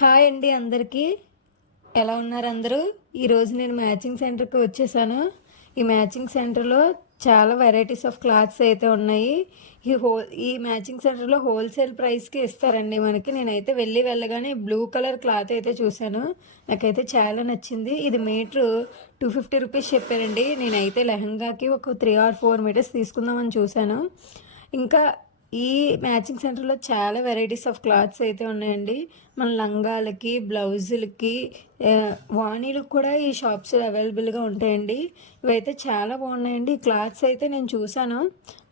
Hi అండి అందరికీ. ఎలా ఉన్నారు అందరూ? ఈరోజు నేను మ్యాచింగ్ సెంటర్కి వచ్చేసాను. ఈ మ్యాచింగ్ సెంటర్లో చాలా వెరైటీస్ ఆఫ్ క్లాత్స్ అయితే ఉన్నాయి. ఈ హోల్ ఈ మ్యాచింగ్ సెంటర్లో హోల్సేల్ ప్రైస్కి ఇస్తారండి మనకి. నేనైతే వెళ్ళి వెళ్ళగానే బ్లూ కలర్ క్లాత్ అయితే చూశాను. నాకైతే చాలా నచ్చింది. ఇది మీటరు టూ ఫిఫ్టీ రూపీస్ చెప్పారండి. నేనైతే లెహంగాకి ఒక త్రీ ఆర్ ఫోర్ మీటర్స్ తీసుకుందామని చూశాను. ఇంకా ఈ మ్యాచింగ్ సెంటర్లో చాలా వెరైటీస్ ఆఫ్ క్లాత్స్ అయితే ఉన్నాయండి. మన లంగాలకి బ్లౌజులకి వాణీలకు కూడా ఈ షాప్స్ అవైలబుల్గా ఉంటాయండి. ఇవైతే చాలా బాగున్నాయండి. ఈ క్లాత్స్ అయితే నేను చూశాను.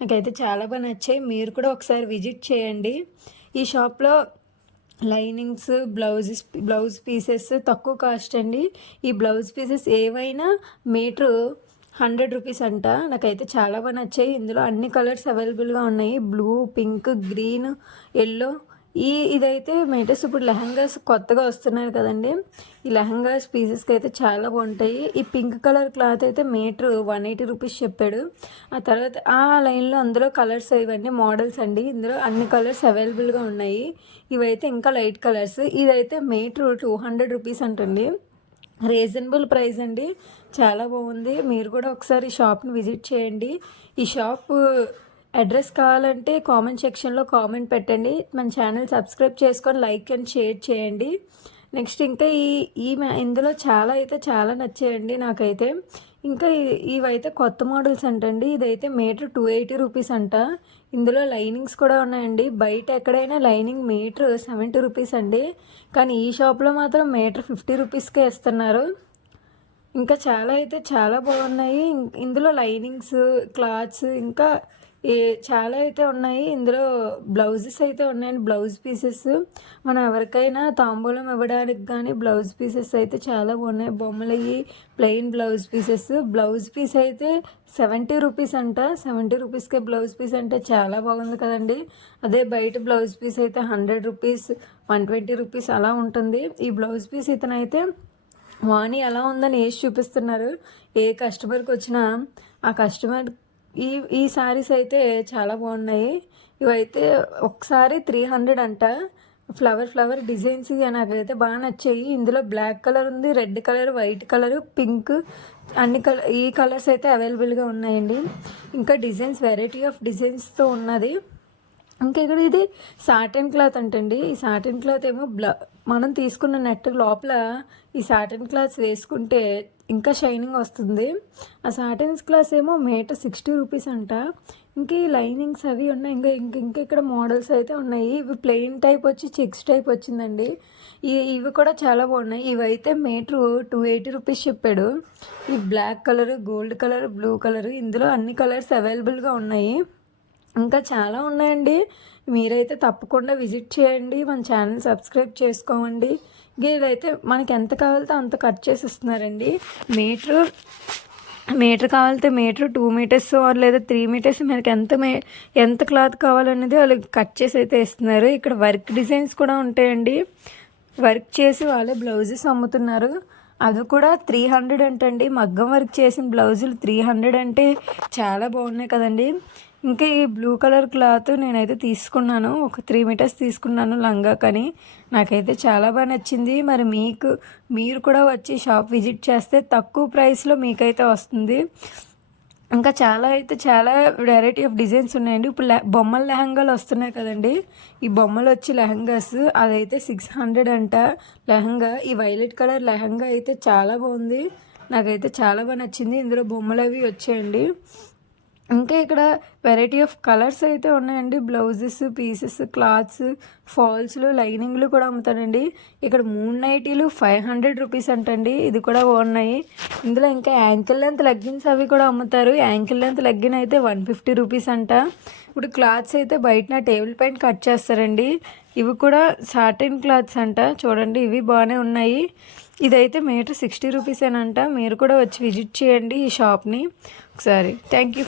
నాకైతే చాలా బాగా నచ్చాయి. మీరు కూడా ఒకసారి విజిట్ చేయండి. ఈ షాప్లో లైనింగ్స్ బ్లౌజెస్ బ్లౌజ్ పీసెస్ తక్కువ కాస్ట్ అండి. ఈ బ్లౌజ్ పీసెస్ ఏవైనా మీటరు హండ్రెడ్ రూపీస్ అంట. నాకైతే చాలా బాగా నచ్చాయి. ఇందులో అన్ని కలర్స్ అవైలబుల్గా ఉన్నాయి. Blue pink green yellow. ఈ ఇదైతే మీటర్స్ ఇప్పుడు లెహంగాస్ కొత్తగా వస్తున్నాయి కదండి. ఈ లెహంగాస్ పీసెస్కి అయితే చాలా బాగుంటాయి. ఈ పింక్ కలర్ క్లాత్ అయితే మీటర్ వన్ ఎయిటీ రూపీస్ చెప్పాడు. ఆ తర్వాత ఆ లైన్లో అందులో కలర్స్ ఇవన్నీ మోడల్స్ అండి. ఇందులో అన్ని కలర్స్ అవైలబుల్గా ఉన్నాయి. ఇవైతే ఇంకా లైట్ కలర్స్. ఇదైతే మీటర్ టూ హండ్రెడ్ రూపీస్ అంటండి. రీజనబుల్ ప్రైస్ అండి. చాలా బాగుంది. మీరు కూడా ఒకసారి షాప్ని విజిట్ చేయండి. ఈ షాప్ అడ్రస్ కావాలంటే కామెంట్ సెక్షన్లో కామెంట్ పెట్టండి. మన ఛానల్ సబ్స్క్రైబ్ చేసుకొని లైక్ అండ్ షేర్ చేయండి. నెక్స్ట్ ఇంకా ఈ ఈ మ్యా- ఇందులో చాలా అయితే చాలా నచ్చాయండి నాకైతే. ఇంకా ఇవైతే కొత్త మోడల్స్ అంటండి. ఇదైతే మీటర్ టూ ఎయిటీ రూపీస్ అంట. ఇందులో లైనింగ్స్ కూడా ఉన్నాయండి. బయట ఎక్కడైనా లైనింగ్ మీటర్ సెవెంటీ రూపీస్ అండి. కానీ ఈ షాప్లో మాత్రం మీటర్ ఫిఫ్టీ రూపీస్కే ఇస్తున్నారు. ఇంకా చాలా అయితే చాలా బాగున్నాయి. ఇందులో లైనింగ్స్ క్లాత్స్ ఇంకా ఏ చాలా అయితే ఉన్నాయి. ఇందులో బ్లౌజెస్ అయితే ఉన్నాయండి. Blouse pieces. మనం ఎవరికైనా తాంబూలం ఇవ్వడానికి కానీ బ్లౌజ్ పీసెస్ అయితే చాలా బాగున్నాయి అయ్యి plain blouse pieces. Blouse piece అయితే సెవెంటీ రూపీస్ అంట. సెవెంటీ రూపీస్కే బ్లౌజ్ పీస్ అంటే చాలా బాగుంది కదండి. అదే బయట బ్లౌజ్ పీస్ అయితే hundred rupees one twenty rupees అలా ఉంటుంది. ఈ బ్లౌజ్ పీస్ ఇతనైతే వాణి ఎలా ఉందని వేసి చూపిస్తున్నారు. ఏ కస్టమర్కి వచ్చినా ఆ కస్టమర్ ఈ ఈ శారీస్ అయితే చాలా బాగున్నాయి. ఇవైతే ఒకసారి త్రీ హండ్రెడ్ అంట. ఫ్లవర్ ఫ్లవర్ డిజైన్స్ ఇవి నాకైతే బాగా నచ్చాయి. ఇందులో బ్లాక్ కలర్ ఉంది red colour white colour pink అన్ని కలర్ ఈ కలర్స్ అయితే అవైలబుల్గా ఉన్నాయండి. ఇంకా డిజైన్స్ వెరైటీ ఆఫ్ డిజైన్స్తో ఉన్నది. ఇంకా ఇక్కడ ఇది సాటన్ క్లాత్ అంటండి. ఈ సాటన్ క్లాత్ ఏమో బ్ల మనం తీసుకున్న నెట్ లోపల ఈ సాటిన్ క్లాత్ వేసుకుంటే ఇంకా షైనింగ్ వస్తుంది. ఆ సాటిన్ క్లాత్ ఏమో మీటర్ సిక్స్టీ రూపీస్ అంట. ఇంకా ఈ లైనింగ్స్ అవి ఉన్నాయి. ఇంకా ఇంక ఇంకా ఇక్కడ మోడల్స్ అయితే ఉన్నాయి. ఇవి ప్లెయిన్ టైప్ వచ్చి చెక్స్ టైప్ వచ్చిందండి. ఇవి ఇవి కూడా చాలా బాగున్నాయి. ఇవి అయితే మీటరు టూ ఎయిటీ రూపీస్ చెప్పాడు. ఈ black colour gold colour blue colour ఇందులో అన్ని కలర్స్ అవైలబుల్గా ఉన్నాయి. ఇంకా చాలా ఉన్నాయండి. మీరైతే తప్పకుండా విజిట్ చేయండి. మన ఛానల్ సబ్స్క్రైబ్ చేసుకోండి ఇదైతే మనకి ఎంత కావాలితే అంత కట్ చేసి ఇస్తున్నారండి మీటర్ మీటర్ కావాలంటే మీటర్ టూ మీటర్స్ లేదా త్రీ మీటర్స్ మనకి ఎంత మే ఎంత క్లాత్ కావాలనేది వాళ్ళు కట్ చేసి అయితే ఇస్తున్నారు ఇక్కడ వర్క్ డిజైన్స్ కూడా ఉంటాయండి. వర్క్ చేసి వాళ్ళే బ్లౌజెస్ అమ్ముతున్నారు. అది కూడా త్రీ హండ్రెడ్ అంటండి. మగ్గం వర్క్ చేసిన బ్లౌజులు త్రీ హండ్రెడ్ అంటే చాలా బాగున్నాయి కదండి. ఇంకా ఈ బ్లూ కలర్ క్లాత్ నేనైతే తీసుకున్నాను. ఒక త్రీ మీటర్స్ తీసుకున్నాను లంగా కానీ. నాకైతే చాలా బాగా నచ్చింది. మరి మీకు మీరు కూడా వచ్చి షాప్ విజిట్ చేస్తే తక్కువ ప్రైస్లో మీకైతే వస్తుంది. ఇంకా చాలా అయితే చాలా వెరైటీ ఆఫ్ డిజైన్స్ ఉన్నాయండి. ఇప్పుడు లె- బొమ్మల లెహంగాలు వస్తున్నాయి కదండి. ఈ బొమ్మలు వచ్చి లెహంగాస్ అదైతే సిక్స్ హండ్రెడ్ అంట లెహంగా. ఈ వైలెట్ కలర్ లెహంగా అయితే చాలా బాగుంది. నాకైతే చాలా బాగా నచ్చింది. ఇందులో బొమ్మలు అవి వచ్చాయండి. ఇంకా ఇక్కడ వెరైటీ ఆఫ్ కలర్స్ అయితే ఉన్నాయండి. బ్లౌజెస్ పీసెస్ క్లాత్స్ ఫాల్స్లు లైనింగ్లు కూడా అమ్ముతానండి ఇక్కడ మూడు నైటీలు ఫైవ్ హండ్రెడ్ రూపీస్ అంటండి. ఇది కూడా బాగున్నాయి. ఇందులో ఇంకా యాంకిల్ లెంత్ లెగ్గిన్స్ అవి కూడా అమ్ముతారు. యాంకిల్ లెంత్ లెగ్గిన్ అయితే వన్ ఫిఫ్టీ రూపీస్ అంట. ఇప్పుడు క్లాత్స్ అయితే బయట టేబుల్ పైన కట్ చేస్తారండి. ఇవి కూడా సాటిన్ క్లాత్స్ అంట. చూడండి ఇవి బాగానే ఉన్నాయి. ఇదైతే మీటర్ సిక్స్టీ రూపీసేనంట మీరు కూడా వచ్చి విజిట్ చేయండి ఈ షాప్ని ఒకసారి. Thank you